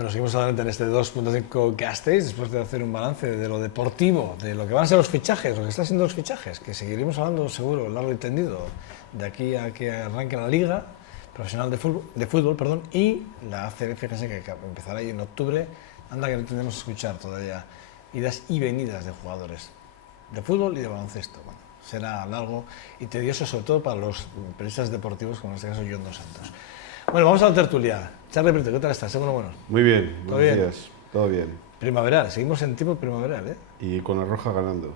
Bueno, seguimos adelante en este 2.5 Gasteiz, después de hacer un balance de lo deportivo, de lo que van a ser los fichajes, lo que están siendo los fichajes, que seguiremos hablando seguro, largo y tendido, de aquí a que arranque la Liga Profesional de Fútbol, perdón, y la ACB, fíjense que empezará ahí en octubre, anda que no tendremos que escuchar todavía idas y venidas de jugadores de fútbol y de baloncesto. Bueno, será largo y tedioso, sobre todo para los periodistas deportivos, como en este caso John Dos Santos. Bueno, vamos a la tertulia. Charlie Prieto, ¿qué tal estás? Bueno. Muy bien, ¿Todo buenos bien? días. Todo bien. Primaveral, seguimos en tiempo primaveral, ¿eh? Y con la Roja ganando.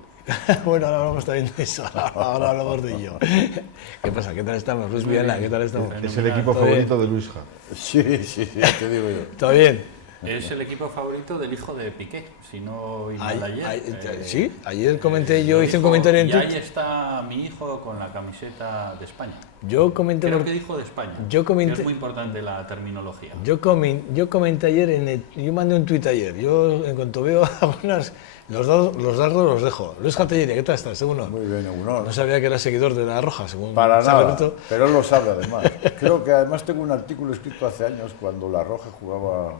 Bueno, ahora hablamos también de eso, ahora hablamos de ello. ¿Qué pasa? ¿Qué tal estamos? Luis Viana, ¿qué tal estamos? Es el equipo favorito de Luisja. Sí, ya te digo yo. ¿Todo bien? Es el equipo favorito del hijo de Piqué, si no iba ayer. Sí, ayer comenté, yo hice un dijo, comentario en y Twitter. ahí está mi hijo con la camiseta de España. Yo comenté... Creo que dijo de España. Yo comenté... Que es muy importante la terminología. Yo comenté ayer, yo mandé un tuit ayer, yo en cuanto veo algunas, los dardos los dejo. Luis Jantellería, ¿qué tal estás? Según Muy bien, Egunon. No sabía que era seguidor de La Roja, según Para nada, Prieto. pero él lo sabe además. Creo que además tengo un artículo escrito hace años cuando La Roja jugaba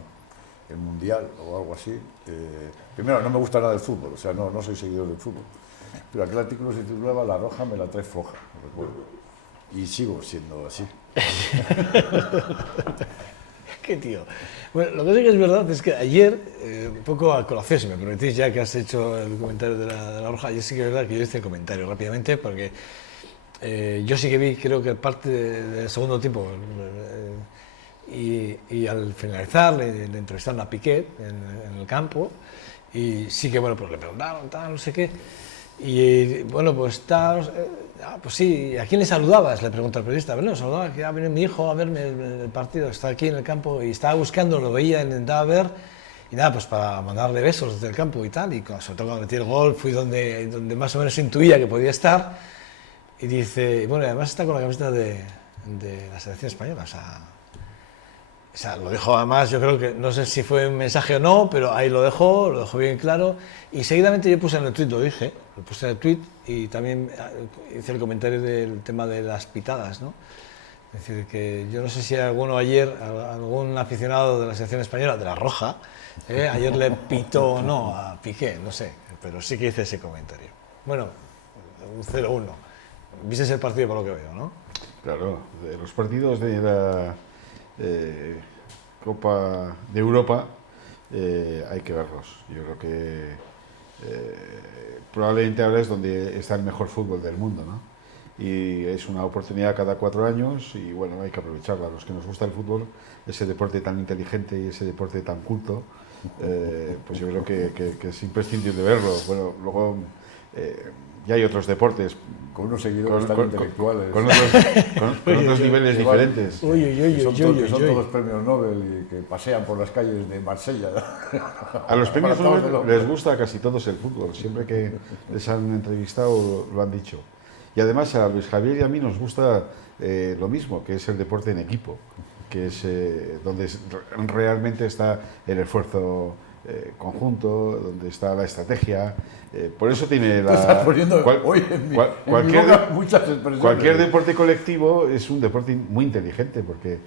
el Mundial o algo así. Primero, no me gusta nada el fútbol, o sea, no soy seguidor del fútbol. Pero aquel artículo se titulaba La Roja me la trae floja, no recuerdo. Y sigo siendo así. Qué tío. Bueno, lo que sí que es verdad es que ayer, un poco a colación, si me permitís, ya que has hecho el comentario de la Roja, ayer sí que es verdad que yo hice el comentario rápidamente, porque yo sí que vi, creo que parte del segundo tiempo, y al finalizar le entrevistaron a Piqué en el campo, y sí que, bueno, pues le preguntaron, tal, no sé qué, y bueno, pues tal, pues sí, ¿a quién le saludabas? Le preguntó al periodista. Bueno, saludaba, que viene mi hijo a verme el partido, está aquí en el campo y estaba buscando, lo veía, intentaba ver, y nada, pues para mandarle besos desde el campo y tal, y sobre todo cuando metí el gol fui donde más o menos intuía que podía estar, y dice, bueno, además está con la camiseta de la selección española, o sea, lo dijo además, yo creo que, no sé si fue un mensaje o no, pero ahí lo dejó bien claro. Y seguidamente yo puse en el tuit, lo puse en el tuit y también hice el comentario del tema de las pitadas, ¿no? Es decir, que yo no sé si alguno ayer, algún aficionado de la selección española, de La Roja, ayer le pitó o no a Piqué, no sé, pero sí que hice ese comentario. Bueno, un 0-1. Viste el partido por lo que veo, ¿no? Claro, de los partidos de la Copa de Europa hay que verlos. Yo creo que probablemente ahora es donde está el mejor fútbol del mundo, ¿no? Y es una oportunidad cada 4 años y bueno, hay que aprovecharla. A los que nos gusta el fútbol, ese deporte tan inteligente y ese deporte tan culto, pues yo creo que es imprescindible verlo. Bueno, luego ya hay otros deportes con unos seguidores tan intelectuales, con otros niveles diferentes. Que son todos premios Nobel y que pasean por las calles de Marsella. A los premios Nobel les gusta a casi todos el fútbol, siempre que les han entrevistado lo han dicho. Y además a Luis Javier y a mí nos gusta lo mismo, que es el deporte en equipo, que es donde realmente está el esfuerzo conjunto, donde está la estrategia. Por eso tiene cualquier deporte colectivo es un deporte muy inteligente, porque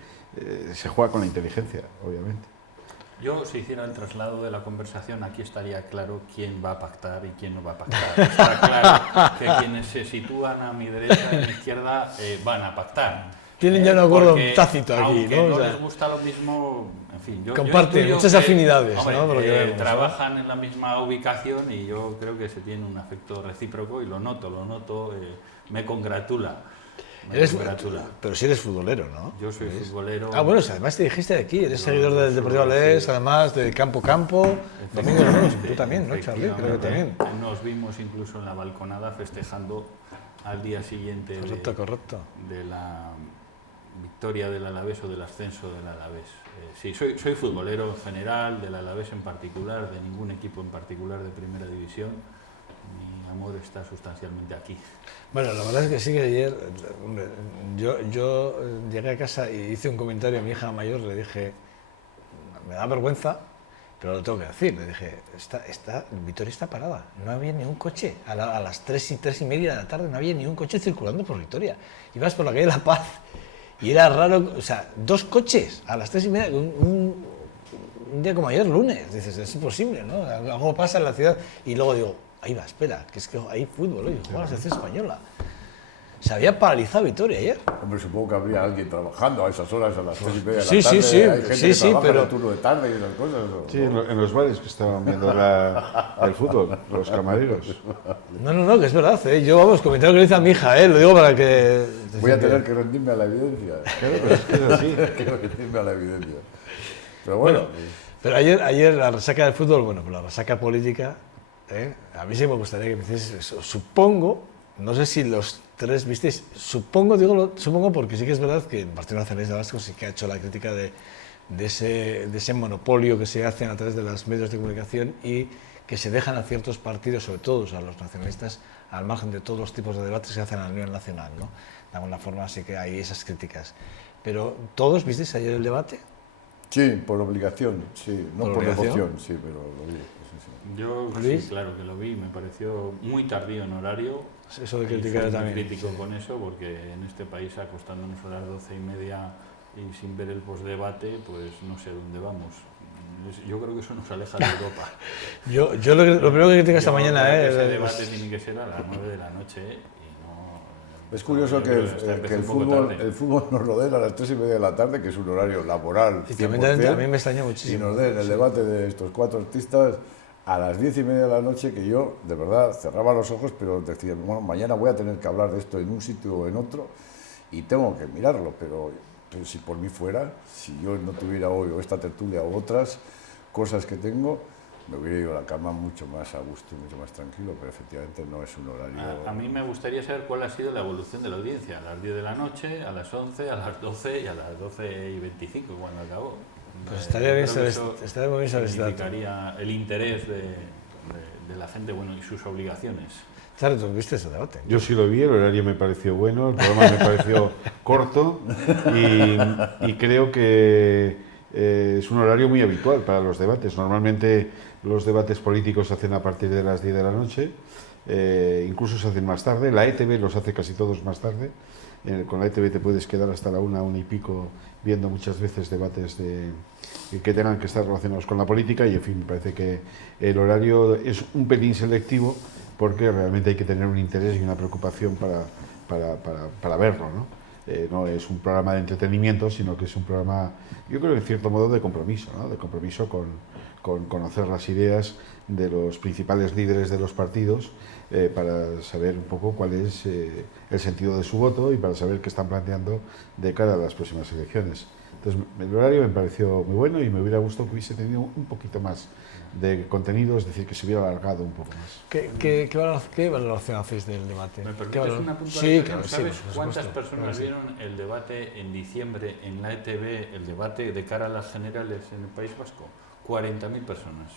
se juega con la inteligencia, obviamente. Yo, si hiciera el traslado de la conversación, aquí estaría claro quién va a pactar y quién no va a pactar. Está claro que quienes se sitúan a mi derecha y a mi izquierda van a pactar. Tienen ya un acuerdo tácito aquí, aunque ¿no? no les gusta lo mismo, en fin. Comparten muchas afinidades, hombre, ¿no? Por lo que vemos, trabajan, ¿no?, en la misma ubicación y yo creo que se tiene un afecto recíproco y lo noto, me congratula. Pero si eres futbolero, ¿no? Yo soy futbolero. Bueno, además te dijiste de aquí, eres seguidor del Deportivo Alavés, además de campo, Domingo de Ramos, tú también, ¿no, Charlie? Creo que también. Nos vimos incluso en la balconada festejando al día siguiente de la victoria del Alavés o del ascenso del Alavés. Sí, soy futbolero en general, del Alavés en particular, de ningún equipo en particular de primera división. Mi amor está sustancialmente aquí. Bueno, la verdad es que sí que ayer, yo llegué a casa y hice un comentario a mi hija mayor, le dije, me da vergüenza, pero lo tengo que decir, le dije, Vitoria está parada, no había ni un coche, a las 3:30 de la tarde no había ni un coche circulando por Vitoria, ibas por la calle La Paz y era raro, o sea, 2 coches a las 3:30, un día como ayer, lunes, dices, es imposible, ¿no? Algo pasa en la ciudad y luego digo, ahí va, espera, que es que hay fútbol hoy, juega la selección española. Se había paralizado Vitoria ayer. Hombre, supongo que habría alguien trabajando a esas horas, a las 3:30 de la Sí, tarde. sí, Hay gente que trabaja pero en el turno de tarde y esas cosas. Sí, en los bares que estaban viendo el fútbol, los camareros. No, que es verdad, ¿eh? Yo, vamos, comentario que le hice a mi hija, ¿eh? Lo digo para que... Voy a tener que rendirme a la evidencia. Claro, pero es que es así. Quiero rendirme a la evidencia. Pero bueno, pero ayer la resaca del fútbol, bueno, pues la resaca política, a mí sí me gustaría que me hicieses eso. Supongo, no sé si los tres visteis, supongo porque sí que es verdad que el Partido Nacionalista Vasco sí que ha hecho la crítica de ese monopolio que se hacen a través de los medios de comunicación y que se dejan a ciertos partidos, sobre todo a los nacionalistas, al margen de todos los tipos de debates que se hacen a nivel nacional, ¿no? De alguna forma sí que hay esas críticas. Pero, ¿todos visteis ayer el debate? sí, por obligación, sí. No por devoción, sí, pero lo vi. Yo ¿Luis? sí, claro que lo vi, me pareció muy tardío en horario. Eso de Y criticar soy muy también. crítico con eso, porque en este país acostándonos a las 12:30 y sin ver el postdebate, pues no sé dónde vamos. Yo creo que eso nos aleja de Europa. Yo lo primero que critico esta mañana creo que ese debate tiene que ser a las 9 de la noche y no... Es curioso que el fútbol nos lo den a las 3:30 de la tarde, que es un horario laboral. Y también a mí me extraña muchísimo. Y nos den el debate de estos cuatro artistas a las 10:30 de la noche, que yo, de verdad, cerraba los ojos, pero decía, bueno, mañana voy a tener que hablar de esto en un sitio o en otro y tengo que mirarlo, pero si por mí fuera, si yo no tuviera hoy o esta tertulia o otras cosas que tengo, me hubiera ido a la cama mucho más a gusto y mucho más tranquilo, pero efectivamente no es un horario... A mí me gustaría saber cuál ha sido la evolución de la audiencia, a las 10 de la noche, a las 11, a las 12 y a las 12:25 cuando acabó. Pues estaría muy bien saber ese dato. Significaría el interés de la gente, bueno, y sus obligaciones. Charles, ¿tú viste ese debate? Yo sí lo vi, el horario me pareció bueno, el programa me pareció corto y creo que es un horario muy habitual para los debates. Normalmente los debates políticos se hacen a partir de las 10 de la noche, incluso se hacen más tarde. La ETV los hace casi todos más tarde. Con la ETV te puedes quedar hasta la 1 y pico viendo muchas veces debates que tengan que estar relacionados con la política y, en fin, me parece que el horario es un pelín selectivo porque realmente hay que tener un interés y una preocupación para verlo, ¿no? No es un programa de entretenimiento, sino que es un programa, yo creo, en cierto modo, de compromiso, ¿no? De compromiso con conocer las ideas de los principales líderes de los partidos para saber un poco cuál es el sentido de su voto y para saber qué están planteando de cara a las próximas elecciones. Entonces, el horario me pareció muy bueno y me hubiera gustado que hubiese tenido un poquito más de contenido, es decir, que se hubiera alargado un poco más. ¿Qué valoración hacéis del debate? ¿Me permites una puntualización? Sí, claro, ¿Sabes sí, cuántas personas vieron el debate en diciembre en la ETV, el debate de cara a las generales en el País Vasco? 40.000 personas.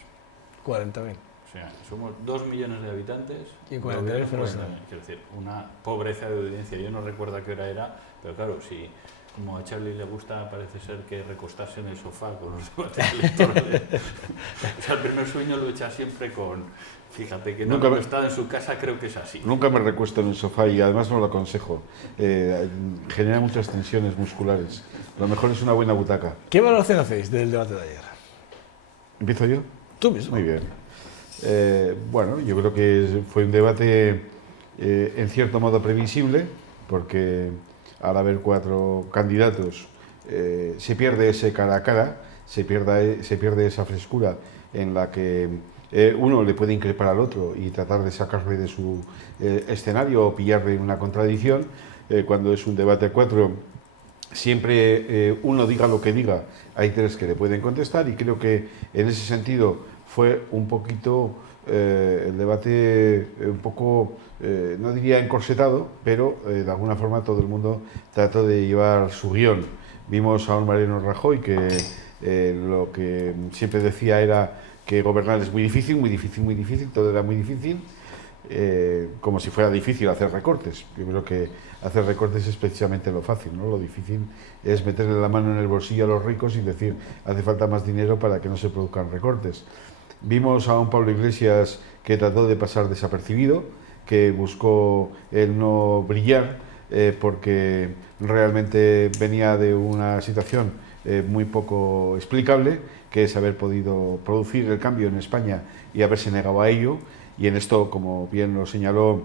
40.000. O sea, somos 2 millones de habitantes. Y 40.000 personas. Quiero decir, una pobreza de audiencia. Yo no recuerdo a qué hora era, pero claro, si como a Charlie le gusta, parece ser que recostarse en el sofá con los debates electorales. O sea, el primer sueño lo echa siempre con... Fíjate que no he estado en su casa, creo que es así. Nunca me recuesto en el sofá y además no lo aconsejo. Genera muchas tensiones musculares. Lo mejor es una buena butaca. ¿Qué valoración hacéis del debate de ayer? ¿Empiezo yo? Tú mismo. Muy bien. Bueno, yo creo que fue un debate en cierto modo previsible, porque al haber 4 candidatos se pierde ese cara a cara, se pierde esa frescura en la que uno le puede increpar al otro y tratar de sacarle de su escenario o pillarle una contradicción. Cuando es un debate a 4, siempre uno diga lo que diga, hay 3 que le pueden contestar y creo que en ese sentido fue un poquito el debate un poco, no diría encorsetado, pero de alguna forma todo el mundo trató de llevar su guión. Vimos a un Mariano Rajoy que lo que siempre decía era que gobernar es muy difícil, muy difícil, muy difícil, todo era muy difícil, como si fuera difícil hacer recortes. Yo creo que hacer recortes es precisamente lo fácil, ¿no? Lo difícil es meterle la mano en el bolsillo a los ricos y decir, hace falta más dinero para que no se produzcan recortes. Vimos a un Pablo Iglesias que trató de pasar desapercibido, que buscó el no brillar, porque realmente venía de una situación muy poco explicable, que es haber podido producir el cambio en España y haberse negado a ello. Y en esto, como bien lo señaló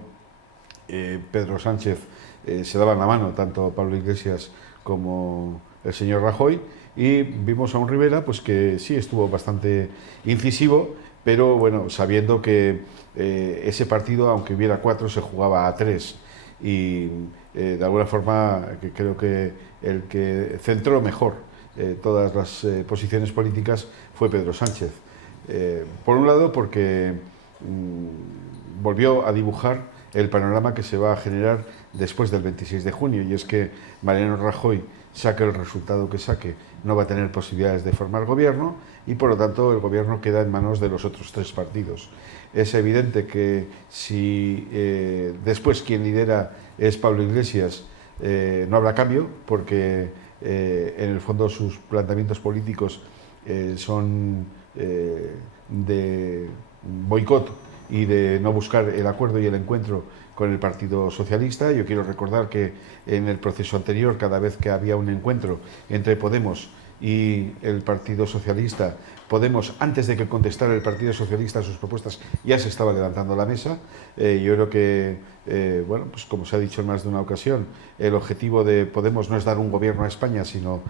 Pedro Sánchez, se daban la mano tanto Pablo Iglesias como el señor Rajoy, y vimos a un Rivera pues que sí estuvo bastante incisivo, pero bueno, sabiendo que ese partido, aunque hubiera 4, se jugaba a 3, y de alguna forma que creo que el que centró mejor todas las posiciones políticas fue Pedro Sánchez. Por un lado porque volvió a dibujar el panorama que se va a generar después del 26 de junio, y es que Mariano Rajoy, saque el resultado que saque, no va a tener posibilidades de formar gobierno, y por lo tanto el gobierno queda en manos de los otros 3 partidos. Es evidente que si después quien lidera es Pablo Iglesias, no habrá cambio, porque en el fondo sus planteamientos políticos son de boicot y de no buscar el acuerdo y el encuentro con el Partido Socialista. Yo quiero recordar que en el proceso anterior, cada vez que había un encuentro entre Podemos y el Partido Socialista, Podemos, antes de que contestara el Partido Socialista a sus propuestas, ya se estaba levantando la mesa. Yo creo que, bueno, pues como se ha dicho en más de una ocasión, el objetivo de Podemos no es dar un gobierno a España, sino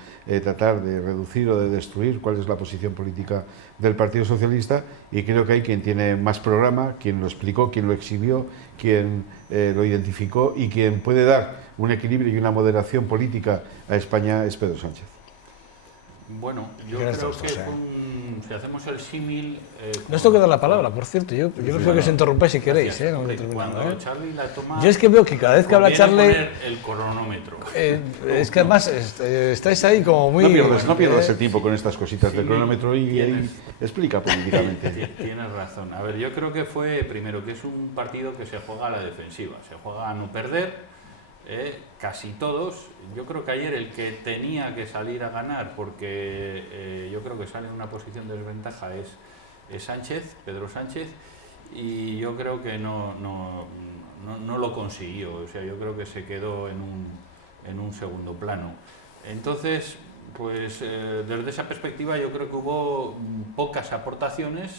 tratar de reducir o de destruir cuál es la posición política del Partido Socialista, y creo que hay quien tiene más programa, quien lo explicó, quien lo exhibió, quien lo identificó, y quien puede dar un equilibrio y una moderación política a España es Pedro Sánchez. Bueno, yo creo que si hacemos el símil... no esto queda la palabra, por cierto. Yo prefiero que se interrumpa si queréis. Cuando Charlie la toma... Yo es que veo que cada vez que habla Charlie... poner el cronómetro. Es que además estáis ahí como muy... No pierdas el tiempo con estas cositas del cronómetro y ahí explica políticamente. Tienes razón. A ver, yo creo que fue, primero, que es un partido que se juega a la defensiva, se juega a no perder. Casi todos. Yo creo que ayer el que tenía que salir a ganar, porque yo creo que sale en una posición de desventaja, es Sánchez, Pedro Sánchez, y yo creo que no lo consiguió. O sea, yo creo que se quedó en un segundo plano. Entonces, pues desde esa perspectiva yo creo que hubo pocas aportaciones.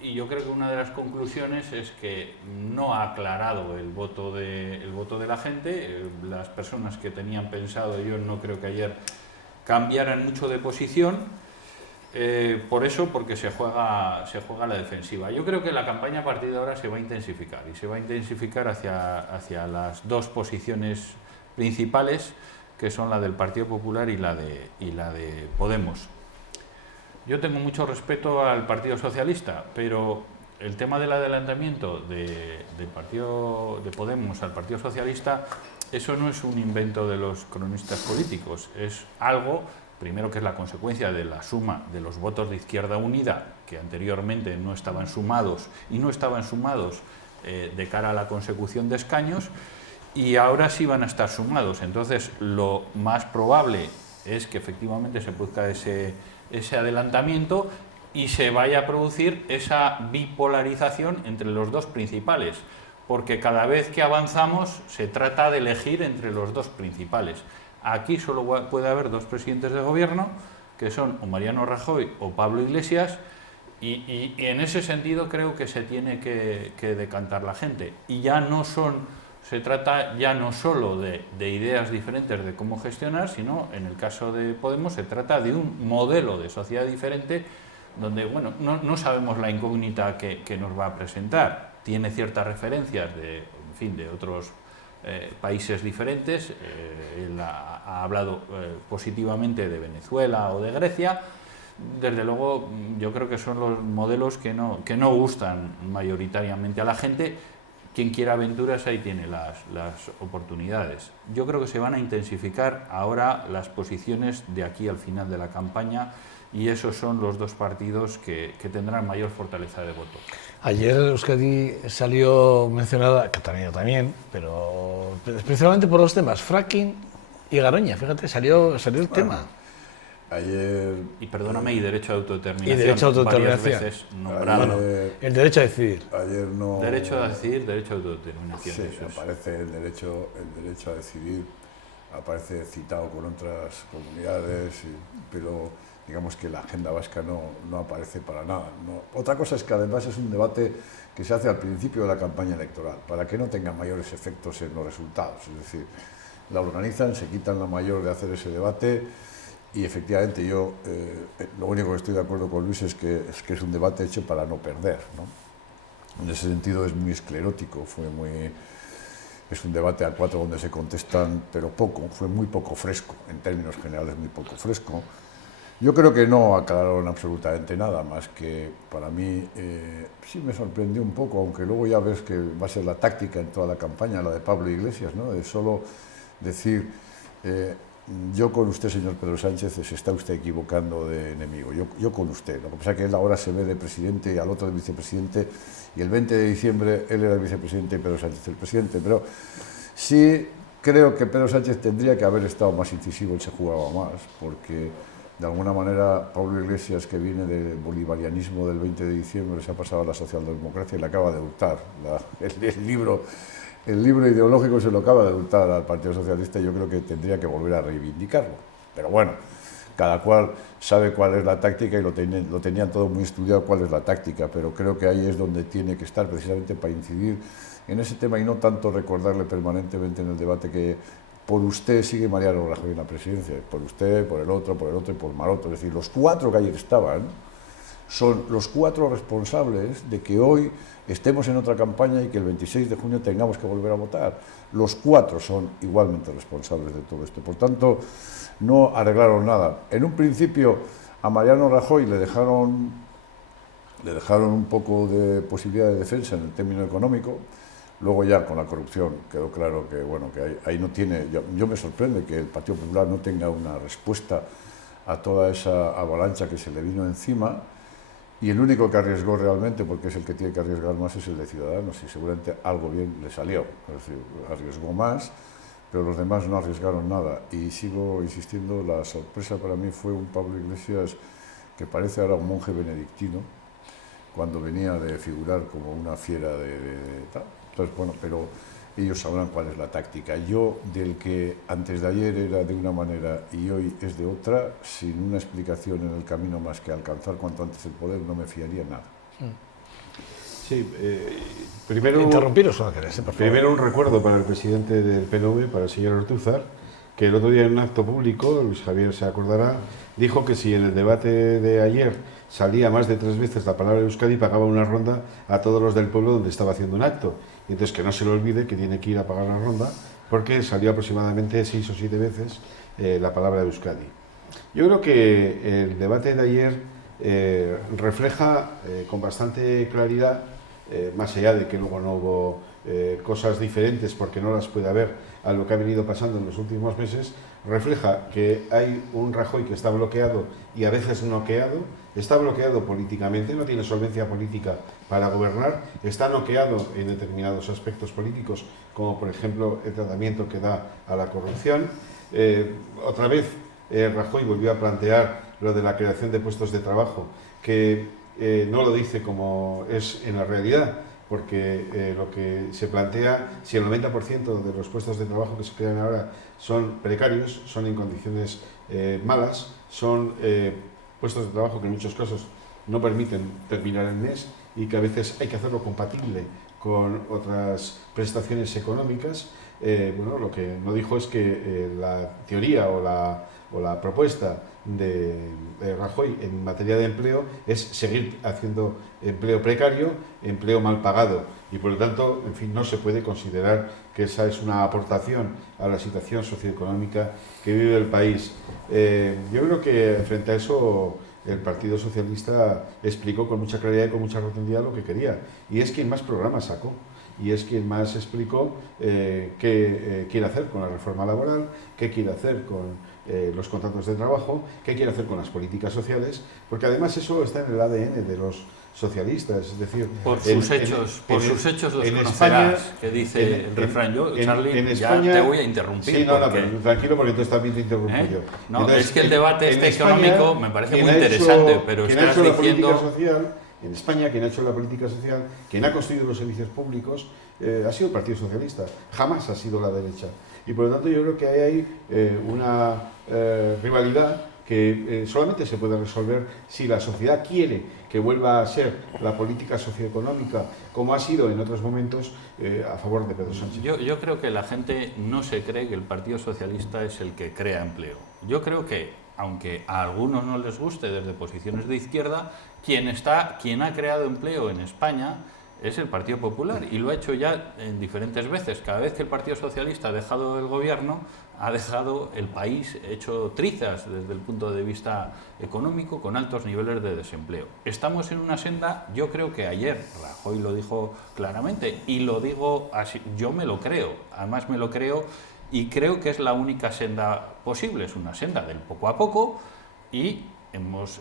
Y yo creo que una de las conclusiones es que no ha aclarado el voto de la gente. Las personas que tenían pensado, yo no creo que ayer cambiaran mucho de posición. Por eso, porque se juega a la defensiva. Yo creo que la campaña a partir de ahora se va a intensificar, y se va a intensificar hacia las 2 posiciones principales, que son la del Partido Popular y la de Podemos. Yo tengo mucho respeto al Partido Socialista, pero el tema del adelantamiento del partido de Podemos al Partido Socialista, eso no es un invento de los cronistas políticos, es algo, primero, que es la consecuencia de la suma de los votos de Izquierda Unida, que anteriormente no estaban sumados de cara a la consecución de escaños, y ahora sí van a estar sumados. Entonces, lo más probable es que efectivamente se produzca ese adelantamiento y se vaya a producir esa bipolarización entre los 2 principales, porque cada vez que avanzamos se trata de elegir entre los 2 principales. Aquí solo puede haber 2 presidentes de gobierno, que son o Mariano Rajoy o Pablo Iglesias, y en ese sentido creo que se tiene que decantar la gente. Y se trata ya no solo de ideas diferentes de cómo gestionar, sino, en el caso de Podemos, se trata de un modelo de sociedad diferente, donde, bueno, no sabemos la incógnita que nos va a presentar. Tiene ciertas referencias de otros países diferentes. Él ha hablado positivamente de Venezuela o de Grecia. Desde luego, yo creo que son los modelos que no gustan mayoritariamente a la gente. Quien quiera aventuras, ahí tiene las oportunidades. Yo creo que se van a intensificar ahora las posiciones de aquí al final de la campaña, y esos son los 2 partidos que tendrán mayor fortaleza de voto. Ayer Euskadi salió mencionada, Cataluña también, pero especialmente por 2 temas, fracking y Garoña. Fíjate, salió el tema. Ayer... Y perdóname, y derecho a autodeterminación. Y derecho a autodeterminación. Varias veces nombrado. El derecho a decidir. Ayer no... Derecho a decidir, derecho a autodeterminación. Sí, aparece el derecho a decidir, aparece citado con otras comunidades, pero digamos que la agenda vasca no aparece para nada. Otra cosa es que además es un debate que se hace al principio de la campaña electoral, para que no tenga mayores efectos en los resultados. Es decir, la organizan, se quitan la mayor de hacer ese debate y efectivamente yo lo único que estoy de acuerdo con Luis es que es un debate hecho para no perder, ¿no? En ese sentido es muy esclerótico, es un debate a 4 donde se contestan, pero poco, fue muy poco fresco, en términos generales muy poco fresco. Yo creo que no aclararon absolutamente nada, más que para mí sí me sorprendió un poco, aunque luego ya ves que va a ser la táctica en toda la campaña, la de Pablo Iglesias, ¿no? De solo decir, yo con usted, señor Pedro Sánchez, se está usted equivocando de enemigo, yo con usted. Lo que pasa es que él ahora se ve de presidente y al otro de vicepresidente, y el 20 de diciembre él era el vicepresidente y Pedro Sánchez el presidente, pero sí creo que Pedro Sánchez tendría que haber estado más incisivo, él se jugaba más, porque de alguna manera Pablo Iglesias, que viene del bolivarianismo del 20 de diciembre, se ha pasado a la socialdemocracia y le acaba de hurtar. El libro ideológico se lo acaba de hurtar al Partido Socialista y yo creo que tendría que volver a reivindicarlo. Pero bueno, cada cual sabe cuál es la táctica y lo tenían todo muy estudiado cuál es la táctica, pero creo que ahí es donde tiene que estar precisamente para incidir en ese tema y no tanto recordarle permanentemente en el debate que por usted sigue Mariano Rajoy en la presidencia, por usted, por el otro y por Maroto. Es decir, los 4 que ayer estaban son los 4 responsables de que hoy estemos en otra campaña y que el 26 de junio tengamos que volver a votar. Los 4 son igualmente responsables de todo esto. Por tanto, no arreglaron nada. En un principio a Mariano Rajoy le dejaron un poco de posibilidad de defensa en el término económico. Luego ya con la corrupción quedó claro que, bueno, que ahí no tiene... Yo me sorprende que el Partido Popular no tenga una respuesta a toda esa avalancha que se le vino encima, y el único que arriesgó realmente, porque es el que tiene que arriesgar más, es el de Ciudadanos, y seguramente algo bien le salió. Es decir, arriesgó más, pero los demás no arriesgaron nada. Y sigo insistiendo, la sorpresa para mí fue un Pablo Iglesias que parece ahora un monje benedictino, cuando venía de figurar como una fiera de tal. Entonces, bueno, pero ellos sabrán cuál es la táctica. Yo, del que antes de ayer era de una manera y hoy es de otra, sin una explicación en el camino más que alcanzar cuanto antes el poder, no me fiaría nada. Sí, primero... Interrumpiros, Ángeles, por favor. Primero un recuerdo para el presidente del PNV, para el señor Ortúzar, que el otro día en un acto público, Luis Javier se acordará, dijo que si en el debate de ayer salía más de 3 veces la palabra Euskadi, pagaba una ronda a todos los del pueblo donde estaba haciendo un acto. Y entonces que no se le olvide que tiene que ir a pagar la ronda, porque salió aproximadamente 6 o 7 veces la palabra Euskadi. Yo creo que el debate de ayer refleja con bastante claridad, más allá de que luego no hubo cosas diferentes, porque no las puede haber, a lo que ha venido pasando en los últimos meses, refleja que hay un Rajoy que está bloqueado y a veces noqueado. Está bloqueado políticamente, no tiene solvencia política para gobernar, está noqueado en determinados aspectos políticos, como por ejemplo el tratamiento que da a la corrupción. Otra vez Rajoy volvió a plantear lo de la creación de puestos de trabajo, que no lo dice como es en la realidad, porque lo que se plantea, si el 90% de los puestos de trabajo que se crean ahora son precarios, son en condiciones malas, son puestos de trabajo que en muchos casos no permiten terminar el mes y que a veces hay que hacerlo compatible con otras prestaciones económicas. Bueno, lo que no dijo es que la teoría o la propuesta de Rajoy en materia de empleo es seguir haciendo empleo precario, empleo mal pagado, y por lo tanto, en fin, no se puede considerar que esa es una aportación a la situación socioeconómica que vive el país. Yo creo que frente a eso el Partido Socialista explicó con mucha claridad y con mucha rotundidad lo que quería, y es quien más programas sacó, y es quien más explicó qué quiere hacer con la reforma laboral, qué quiere hacer con los contratos de trabajo, qué quiere hacer con las políticas sociales, porque además eso está en el ADN de los socialistas, es decir... Por sus hechos los conocerás, que dice el refrán. Yo, Charlie, ya te voy a interrumpir. Sí, no, pero tranquilo, porque entonces también te interrumpo yo. No, entonces, es que el debate económico me parece muy interesante, pero estás diciendo... En España, quien ha hecho la política social, quien ha construido los servicios públicos, ha sido el Partido Socialista, jamás ha sido la derecha. Y por lo tanto yo creo que hay ahí una rivalidad que solamente se puede resolver si la sociedad quiere que vuelva a ser la política socioeconómica como ha sido en otros momentos a favor de Pedro Sánchez. Yo creo que la gente no se cree que el Partido Socialista es el que crea empleo. Yo creo que, aunque a algunos no les guste desde posiciones de izquierda, quien ha creado empleo en España es el Partido Popular, y lo ha hecho ya en diferentes veces. Cada vez que el Partido Socialista ha dejado el gobierno, ha dejado el país hecho trizas desde el punto de vista económico, con altos niveles de desempleo. Estamos en una senda, yo creo que ayer Rajoy lo dijo claramente, y lo digo así, yo me lo creo, además me lo creo, y creo que es la única senda posible, es una senda del poco a poco, y hemos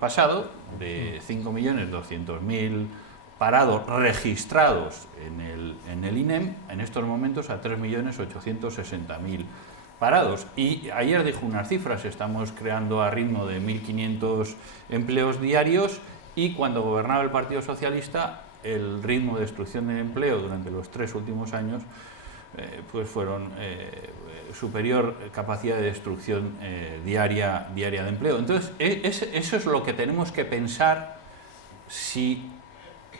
pasado de 5.200.000 parados registrados en el INEM en estos momentos a 3.860.000 parados. Y ayer dijo unas cifras, estamos creando a ritmo de 1.500 empleos diarios, y cuando gobernaba el Partido Socialista el ritmo de destrucción de empleo durante los 3 últimos años pues fueron superior capacidad de destrucción diaria de empleo. Entonces, eso es lo que tenemos que pensar,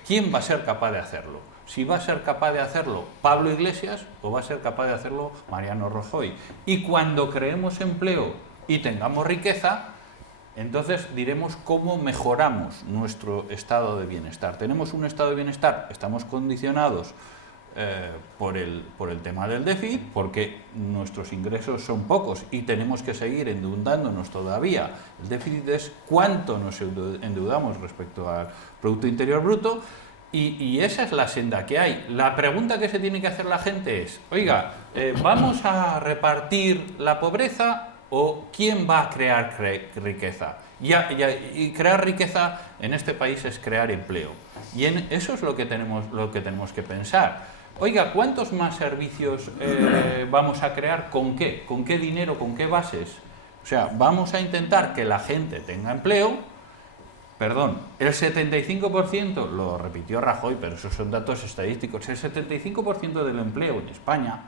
quién va a ser capaz de hacerlo. Si va a ser capaz de hacerlo Pablo Iglesias o va a ser capaz de hacerlo Mariano Rajoy. Y cuando creemos empleo y tengamos riqueza, entonces diremos cómo mejoramos nuestro estado de bienestar. Tenemos un estado de bienestar, estamos condicionados por el tema del déficit, porque nuestros ingresos son pocos y tenemos que seguir endeudándonos todavía. El déficit es cuánto nos endeudamos respecto al Producto Interior Bruto, y esa es la senda que hay. La pregunta que se tiene que hacer la gente es, oiga, ¿vamos a repartir la pobreza o quién va a crear riqueza? Y crear riqueza en este país es crear empleo. Y eso es lo que tenemos que pensar. Oiga, ¿cuántos más servicios vamos a crear? ¿Con qué? ¿Con qué dinero? ¿Con qué bases? O sea, vamos a intentar que la gente tenga empleo. Perdón, el 75%, lo repitió Rajoy, pero esos son datos estadísticos, el 75% del empleo en España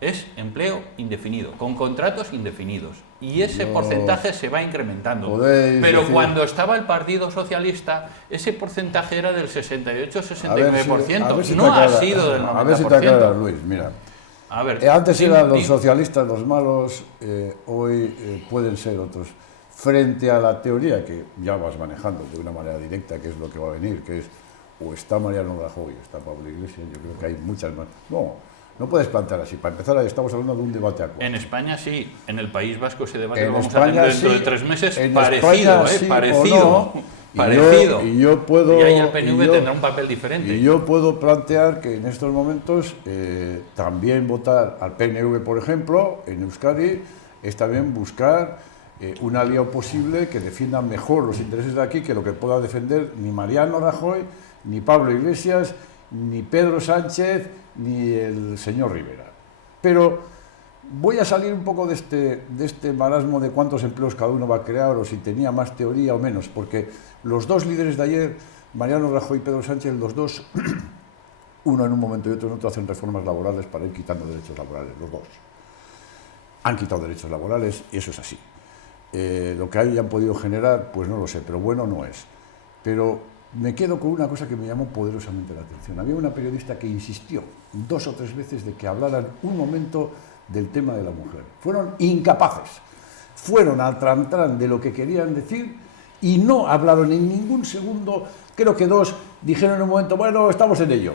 es empleo indefinido, con contratos indefinidos. Y ese porcentaje se va incrementando. Pero cuando estaba el Partido Socialista, ese porcentaje era del 68-69%. No ha sido del 90%. A ver si te aclaras, Luis. Mira, antes eran los socialistas los malos, hoy pueden ser otros. Frente a la teoría que ya vas manejando de una manera directa, que es lo que va a venir, que es o está Mariano Rajoy o está Pablo Iglesias, yo creo que hay muchas más. No puedes plantear así. Para empezar, estamos hablando de un debate actual. En España sí, en el País Vasco ese debate lo vamos a tener dentro de 3 meses. Parecido, sí, parecido. Parecido. Y yo puedo, y ahí el PNV tendrá un papel diferente. Y yo puedo plantear que en estos momentos también votar al PNV, por ejemplo, en Euskadi, es también buscar un aliado posible que defienda mejor los intereses de aquí que lo que pueda defender ni Mariano Rajoy, ni Pablo Iglesias, ni Pedro Sánchez, ni el señor Rivera. Pero voy a salir un poco de este marasmo de cuántos empleos cada uno va a crear o si tenía más teoría o menos, porque los dos líderes de ayer, Mariano Rajoy y Pedro Sánchez, los dos, uno en un momento y otro en otro, hacen reformas laborales para ir quitando derechos laborales, los dos. Han quitado derechos laborales y eso es así. Lo que hayan podido generar, pues no lo sé, pero bueno no es. Pero me quedo con una cosa que me llamó poderosamente la atención. Había una periodista que insistió 2 o 3 veces de que hablaran un momento del tema de la mujer. Fueron incapaces. Fueron al trantrán de lo que querían decir y no hablaron en ningún segundo. Creo que 2 dijeron en un momento, bueno, estamos en ello.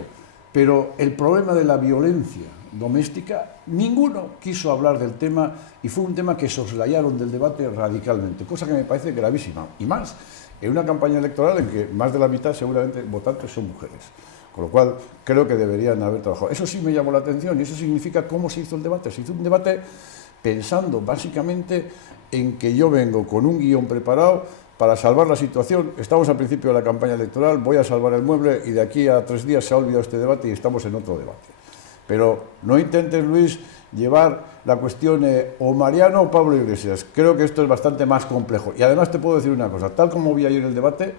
Pero el problema de la violencia doméstica, ninguno quiso hablar del tema y fue un tema que soslayaron del debate radicalmente, cosa que me parece gravísima. Y más en una campaña electoral en que más de la mitad seguramente votantes son mujeres, con lo cual creo que deberían haber trabajado. Eso sí me llamó la atención y eso significa cómo se hizo el debate. Se hizo un debate pensando básicamente en que yo vengo con un guión preparado para salvar la situación. Estamos al principio de la campaña electoral, voy a salvar el mueble y de aquí a 3 días se ha olvidado este debate y estamos en otro debate. Pero no intentes, Luis, llevar la cuestión o Mariano o Pablo Iglesias. Creo que esto es bastante más complejo. Y además te puedo decir una cosa, tal como vi ayer el debate,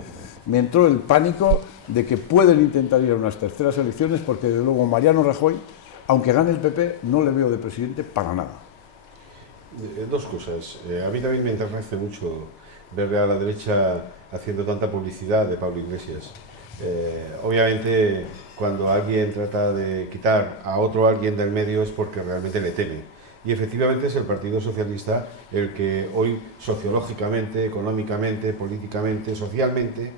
me entró el pánico de que pueden intentar ir a unas terceras elecciones porque desde luego Mariano Rajoy, aunque gane el PP, no le veo de presidente para nada. Dos cosas. A mí también me enternece mucho ver a la derecha haciendo tanta publicidad de Pablo Iglesias. Obviamente, cuando alguien trata de quitar a otro alguien del medio es porque realmente le teme. Y efectivamente es el Partido Socialista el que hoy sociológicamente, económicamente, políticamente, socialmente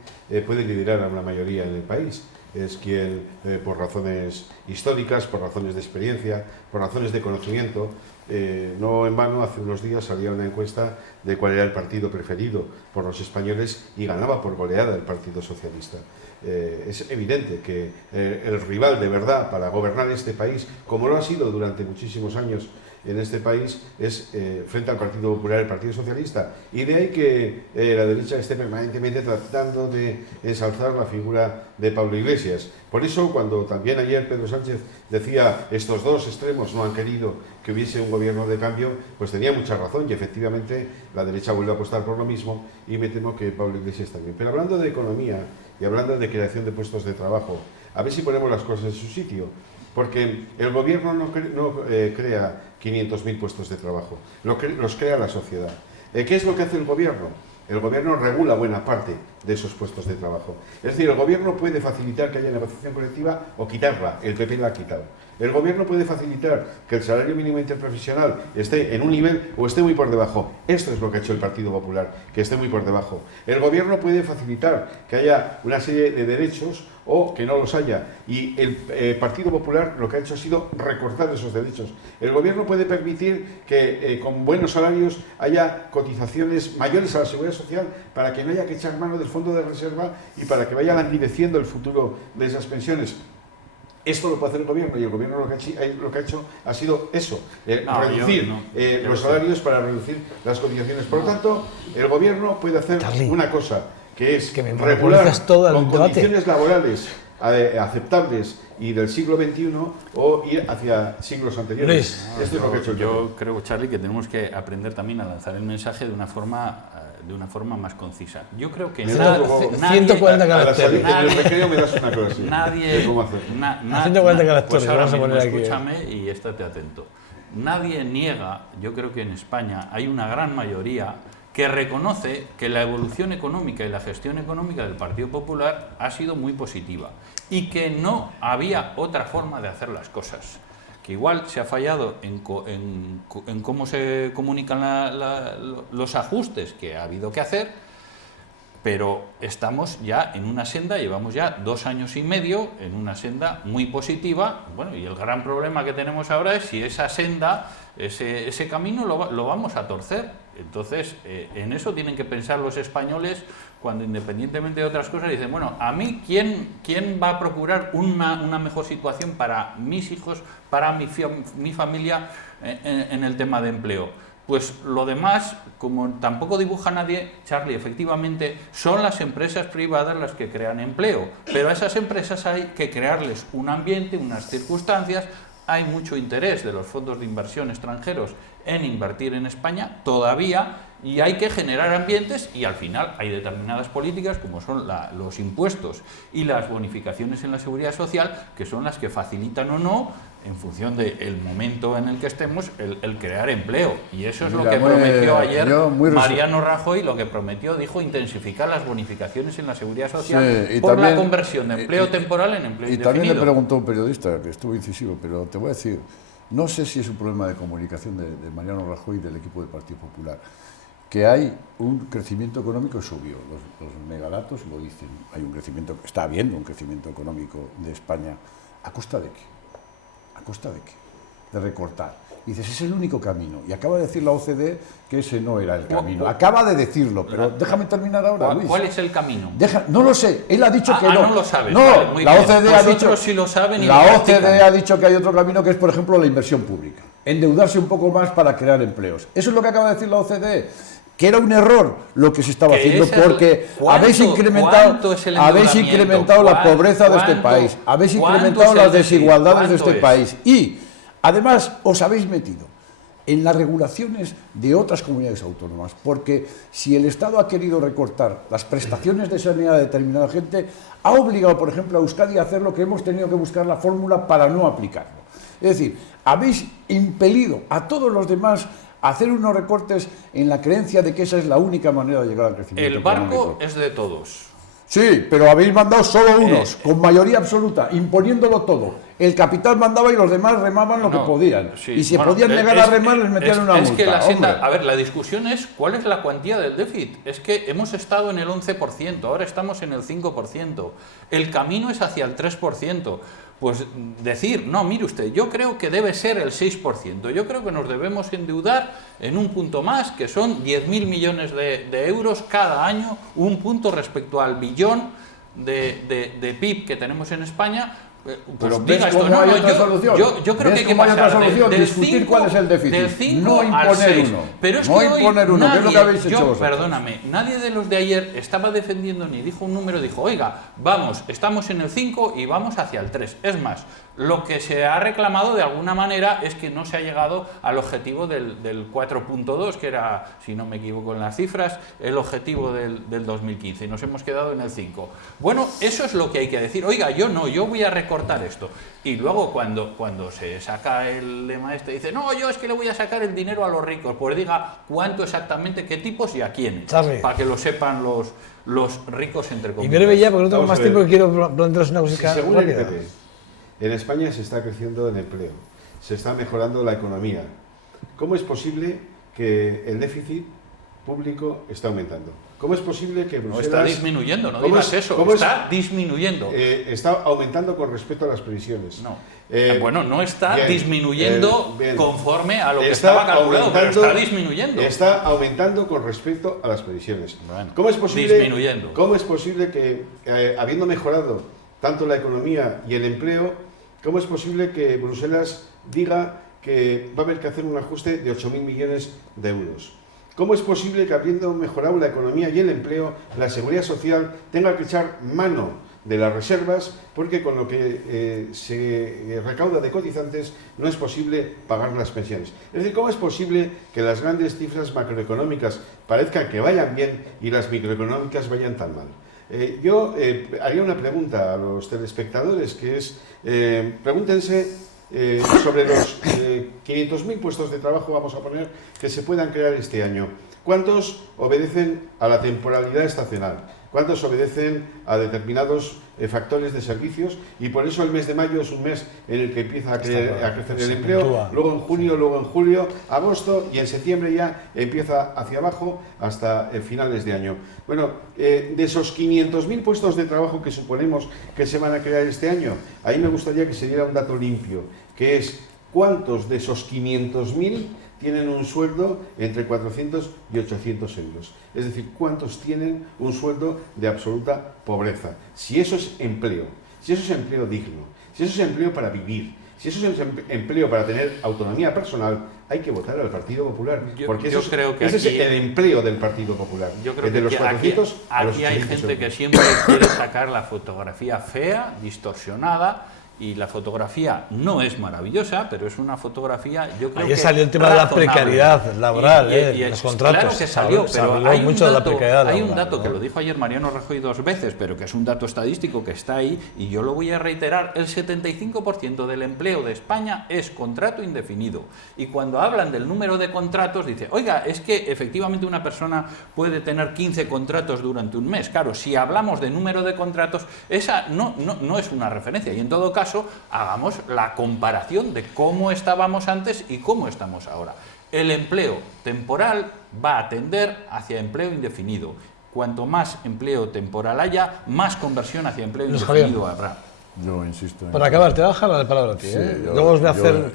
puede liderar a una mayoría en el país. Es quien, por razones históricas, por razones de experiencia, por razones de conocimiento, no en vano hace unos días salía una encuesta de cuál era el partido preferido por los españoles y ganaba por goleada el Partido Socialista. Es evidente que el rival de verdad para gobernar este país, como lo ha sido durante muchísimos años en este país, es frente al Partido Popular, el Partido Socialista, y de ahí que la derecha esté permanentemente tratando de ensalzar la figura de Pablo Iglesias. Por eso, cuando también ayer Pedro Sánchez decía estos dos extremos no han querido que hubiese un gobierno de cambio, pues tenía mucha razón, y efectivamente la derecha vuelve a apostar por lo mismo, y me temo que Pablo Iglesias también. Pero hablando de economía y hablando de creación de puestos de trabajo, a ver si ponemos las cosas en su sitio. Porque el gobierno no crea 500.000 puestos de trabajo, los crea la sociedad. ¿Qué es lo que hace el gobierno? El gobierno regula buena parte de esos puestos de trabajo. Es decir, el gobierno puede facilitar que haya negociación colectiva o quitarla. El PP la ha quitado. El gobierno puede facilitar que el salario mínimo interprofesional esté en un nivel o esté muy por debajo. Esto es lo que ha hecho el Partido Popular, que esté muy por debajo. El gobierno puede facilitar que haya una serie de derechos o que no los haya. Y el Partido Popular lo que ha hecho ha sido recortar esos derechos. El gobierno puede permitir que con buenos salarios haya cotizaciones mayores a la seguridad social para que no haya que echar mano del fondo de reserva y para que vaya languideciendo el futuro de esas pensiones. Esto lo puede hacer el gobierno, y el gobierno lo que ha hecho ha sido eso, reducir los salarios para reducir las cotizaciones. Por lo tanto, el gobierno puede hacer una cosa, que es regular con condiciones laborales aceptables y del siglo XXI o ir hacia siglos anteriores. Esto es lo que ha hecho el gobierno. Yo creo, Charlie, que tenemos que aprender también a lanzar el mensaje de una forma más concisa. Yo creo que 140 caracteres. En el recreo me das una cosa así. Nadie, 140 caracteres. Pues ahora vamos a mismo, poner aquí. escúchame y estate atento. Nadie niega, yo creo que en España hay una gran mayoría que reconoce que la evolución económica y la gestión económica del Partido Popular ha sido muy positiva y que no había otra forma de hacer las cosas. Que igual se ha fallado en cómo se comunican los ajustes que ha habido que hacer, pero estamos ya en una senda, llevamos ya 2 años y medio en una senda muy positiva. Bueno, y el gran problema que tenemos ahora es si esa senda, ese camino lo vamos a torcer. Entonces, en eso tienen que pensar los españoles cuando, independientemente de otras cosas, dicen, bueno, a mí, ¿quién va a procurar una mejor situación para mis hijos, para mi familia en el tema de empleo? Pues lo demás, como tampoco dibuja nadie, Charlie, efectivamente, son las empresas privadas las que crean empleo, pero a esas empresas hay que crearles un ambiente, unas circunstancias. Hay mucho interés de los fondos de inversión extranjeros en invertir en España todavía, y hay que generar ambientes, y al final hay determinadas políticas como son los impuestos y las bonificaciones en la seguridad social, que son las que facilitan o no, en función del momento en el que estemos, el crear empleo. Y eso es lo que prometió ayer Mariano Rajoy, lo que prometió, dijo, intensificar las bonificaciones en la seguridad social por la conversión de empleo temporal en empleo indefinido. Y también le preguntó un periodista, que estuvo incisivo, pero te voy a decir, no sé si es un problema de comunicación de Mariano Rajoy y del equipo del Partido Popular, que hay un crecimiento económico que subió, los megadatos lo dicen, hay un crecimiento, está habiendo un crecimiento económico de España, ¿a costa de qué? ¿A costa de qué? De recortar. Y dices, es el único camino. Y acaba de decir la OCDE que ese no era el camino. Acaba de decirlo, pero déjame terminar ahora, Luis. ¿Cuál es el camino? No lo sé. Él ha dicho que no. No lo sabes. No, vale, la OCDE ha dicho. Sí lo saben y la OCDE ha dicho que hay otro camino, que es, por ejemplo, la inversión pública. Endeudarse un poco más para crear empleos. Eso es lo que acaba de decir la OCDE. Que era un error lo que se estaba haciendo, porque habéis incrementado la pobreza de este país, habéis incrementado las desigualdades de este país, y además os habéis metido en las regulaciones de otras comunidades autónomas, porque si el Estado ha querido recortar las prestaciones de sanidad de determinada gente, ha obligado, por ejemplo, a Euskadi a hacer lo que hemos tenido que buscar la fórmula para no aplicarlo. Es decir, habéis impelido a todos los demás hacer unos recortes en la creencia de que esa es la única manera de llegar al crecimiento El barco económico. es de todos. Sí, pero habéis mandado solo unos, con mayoría absoluta, imponiéndolo todo. El capital mandaba y los demás remaban lo que podían. Sí, y si podían negar a remar, les metían una multa. Que la a ver, la discusión es cuál es la cuantía del déficit. Es que hemos estado en el 11%, ahora estamos en el 5%. El camino es hacia el 3%. Pues decir, no, mire usted, yo creo que debe ser el 6%. Yo creo que nos debemos endeudar en un punto más, que son 10.000 millones de euros cada año, un punto respecto al billón de PIB que tenemos en España. Pues pero diga ¿ves esto, cómo hay otra solución? Yo creo que hay que pasar pasar discutir 5, cuál es el déficit, del 5 no al imponer 6. uno. Pero es no que imponer hoy uno, nadie, que es lo que habéis hecho vosotros. Perdóname, nadie de los de ayer estaba defendiendo ni dijo un número, dijo, oiga, vamos, estamos en el 5 y vamos hacia el 3. Es más, lo que se ha reclamado de alguna manera es que no se ha llegado al objetivo del 4.2, que era, si no me equivoco en las cifras, el objetivo del 2015, y nos hemos quedado en el 5. Bueno, eso es lo que hay que decir. Oiga, yo no, yo voy a recortar esto. Y luego cuando se saca el lema este, dice, no, yo es que le voy a sacar el dinero a los ricos, pues diga cuánto exactamente, qué tipos y a quiénes, para que lo sepan los ricos, entre comillas. Y breve ya, porque no tengo más tiempo, que quiero plantearos una cosita según rápida. el PP, en España se está creciendo el empleo, se está mejorando la economía. ¿Cómo es posible que el déficit público está aumentando? ¿Cómo es posible que Bruselas... No está disminuyendo, no digas eso, está disminuyendo. Está aumentando con respecto a las previsiones. No. Bueno, no está disminuyendo conforme a lo que estaba calculado, pero está disminuyendo. Está aumentando con respecto a las previsiones. Bueno, ¿Cómo es posible, disminuyendo. ¿Cómo es posible que, habiendo mejorado tanto la economía y el empleo, cómo es posible que Bruselas diga que va a haber que hacer un ajuste de 8.000 millones de euros? ¿Cómo es posible que, habiendo mejorado la economía y el empleo, la seguridad social tenga que echar mano de las reservas porque con lo que se recauda de cotizantes no es posible pagar las pensiones? Es decir, ¿cómo es posible que las grandes cifras macroeconómicas parezcan que vayan bien y las microeconómicas vayan tan mal? Yo haría una pregunta a los telespectadores, que es, pregúntense sobre los 500.000 puestos de trabajo, vamos a poner, que se puedan crear este año. ¿Cuántos obedecen a la temporalidad estacional? ¿Cuántos obedecen a determinados factores de servicios? Y por eso el mes de mayo es un mes en el que empieza a crecer el empleo, luego en junio, luego en julio, agosto, y en septiembre ya empieza hacia abajo hasta finales de año. Bueno, de esos 500.000 puestos de trabajo que suponemos que se van a crear este año, ahí me gustaría que se diera un dato limpio, que es cuántos de esos 500.000 tienen un sueldo entre 400 y 800 euros. Es decir, ¿cuántos tienen un sueldo de absoluta pobreza? Si eso es empleo, si eso es empleo digno, si eso es empleo para vivir, si eso es empleo para tener autonomía personal, hay que votar al Partido Popular. Porque ese es el empleo del Partido Popular. Yo creo de los 400 a los aquí hay 800 gente euros. que siempre quiere sacar la fotografía fea, distorsionada. Y la fotografía no es maravillosa, pero es una fotografía, yo creo que ayer salió el tema de la precariedad laboral, los contratos. Claro que salió, pero hay mucho de la precariedad laboral, hay un dato que lo dijo ayer Mariano Rajoy 2 veces, pero que es un dato estadístico que está ahí, y yo lo voy a reiterar: el 75% del empleo de España es contrato indefinido. Y cuando hablan del número de contratos, dice, oiga, es que efectivamente una persona puede tener 15 contratos durante un mes. Claro, si hablamos de número de contratos, esa no es una referencia, y en todo caso hagamos la comparación de cómo estábamos antes y cómo estamos ahora. El empleo temporal va a tender hacia empleo indefinido. Cuanto más empleo temporal haya, más conversión hacia empleo indefinido habrá. Yo insisto en Para acabar, te voy a dejar la palabra a ti. Sí, Luego os voy a hacer...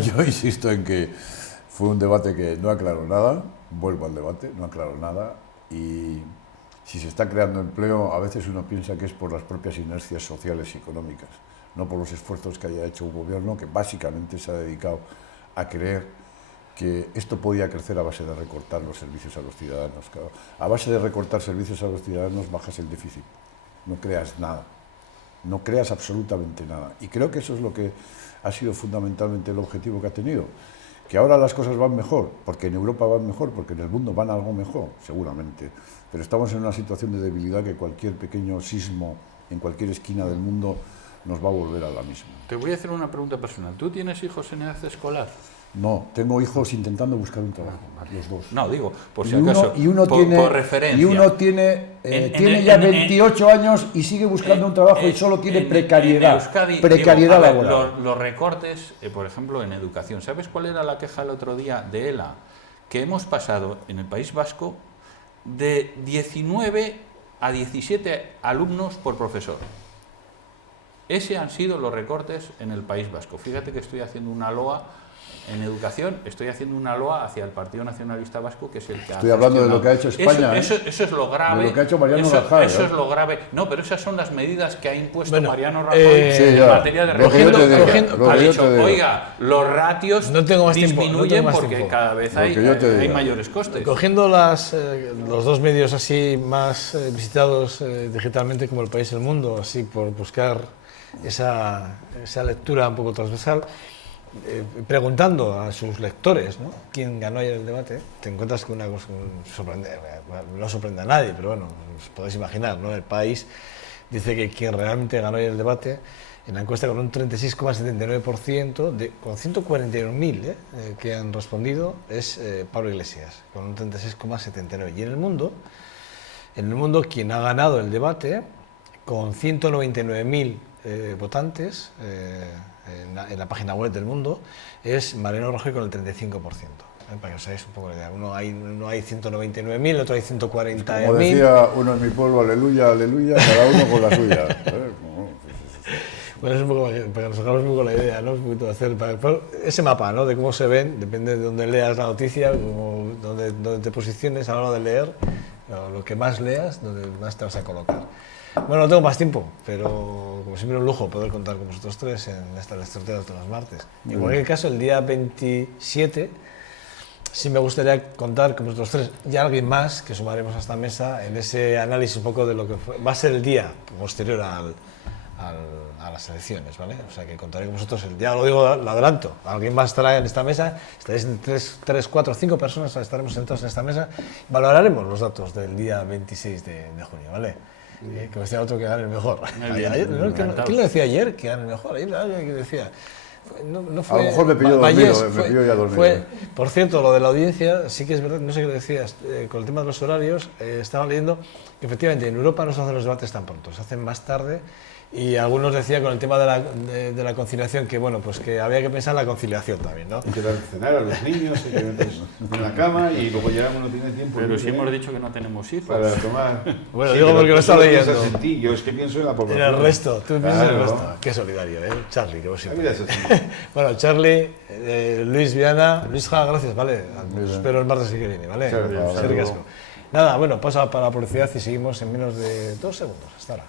Yo insisto en que fue un debate que no aclaró nada. Vuelvo al debate, no aclaró nada. Y si se está creando empleo, a veces uno piensa que es por las propias inercias sociales y económicas, no por los esfuerzos que haya hecho un gobierno que básicamente se ha dedicado a creer que esto podía crecer a base de recortar los servicios a los ciudadanos. Claro, a base de recortar servicios a los ciudadanos bajas el déficit, no creas nada, no creas absolutamente nada. Y creo que eso es lo que ha sido fundamentalmente el objetivo que ha tenido. Que ahora las cosas van mejor, porque en Europa van mejor, porque en el mundo van algo mejor, seguramente. Pero estamos en una situación de debilidad que cualquier pequeño sismo en cualquier esquina del mundo nos va a volver a la misma. Te voy a hacer una pregunta personal. ¿Tú tienes hijos en edad escolar? No, tengo hijos intentando buscar un trabajo, los dos. No, digo, por si Y uno- acaso, y uno por, tiene, por referencia. Y uno tiene, En ya 28 años y sigue buscando un trabajo y solo tiene precariedad. En Euskadi, precariedad digo, a ver, laboral. los recortes, por ejemplo, en educación. ¿Sabes cuál era la queja el otro día de ELA? Que hemos pasado en el País Vasco de 19 a 17 alumnos por profesor. Ese han sido los recortes en el País Vasco. Fíjate que estoy haciendo una loa en educación, estoy haciendo una loa hacia el Partido Nacionalista Vasco, que es el que Estoy hablando de lo que ha hecho España. Eso es lo grave. De lo que ha hecho Mariano eso, Rajoy. Eso es lo grave. No, pero esas son las medidas que ha impuesto Bueno, Mariano Rajoy sí, en ya. materia de Lo que yo te digo, recortes. lo Ha que yo dicho, te digo. oiga, los ratios No tengo más tiempo, disminuyen no tengo más porque tiempo. cada vez Lo hay, que yo te hay digo. mayores costes. Cogiendo los dos medios así más visitados digitalmente como El País y El Mundo, así por buscar esa lectura un poco transversal, preguntando a sus lectores, ¿no?, quién ganó ayer el debate, te encuentras con una cosa no sorprende a nadie, pero bueno, os podéis imaginar, ¿no? El País dice que quien realmente ganó ayer el debate en la encuesta con un 36,79%, con 141.000 que han respondido, es Pablo Iglesias, con un 36,79%. Y en el mundo quien ha ganado el debate, con 199.000 votantes en la página web del Mundo, es Mariano Rajoy con el 35%. Para que os hagáis un poco la idea. Uno hay 199.000, otro hay 140.000. Como decía uno en mi pueblo, aleluya, aleluya, cada uno con la suya. Bueno, es un poco para que nos hagamos un poco la idea, ¿no? Un poquito hacer ese mapa, ¿no?, de cómo se ven, depende de dónde leas la noticia, dónde te posiciones a la hora de leer, lo que más leas, donde más te vas a colocar. Bueno, no tengo más tiempo, pero como siempre un lujo poder contar con vosotros tres en estas tertulias de los martes. En cualquier caso, el día 27 sí me gustaría contar con vosotros tres y alguien más que sumaremos a esta mesa en ese análisis un poco de lo que va a ser el día posterior a las elecciones, ¿vale? O sea que contaré con vosotros el día, lo digo, lo adelanto, alguien más estará en esta mesa, estaréis en 3, 4, 5 personas, estaremos sentados en esta mesa, valoraremos los datos del día 26 de junio, ¿vale? Que me decía otro que gane el mejor. ¿Quién lo decía ayer? Que gane el mejor. Ayer alguien que decía. No fue, a lo mejor me pilló dormido, me pilló ya dormido. Por cierto, lo de la audiencia, sí que es verdad, no sé qué decías, con el tema de los horarios, estaba leyendo que efectivamente en Europa no se hacen los debates tan pronto, se hacen más tarde. Y algunos decían con el tema de la conciliación que, bueno, pues que había que pensar en la conciliación también, ¿no? Hay que dar de cenar a los niños, hay que meterlos en la cama y luego llegamos, no tiene tiempo. Pero si hemos dicho que no tenemos hijos. Para tomar. Bueno, digo porque lo está leyendo. En ti. Yo es que pienso en la población. En el resto, tú piensas en el resto. Qué solidario, ¿eh? Charlie, que vos siempre. La vida es así. Bueno, Charlie, Luis, Viana, Luis Ja, gracias, ¿vale? Os espero el martes que viene, ¿vale? Gracias. Nada, bueno, pasa para la publicidad y seguimos en menos de 2 segundos. Hasta ahora.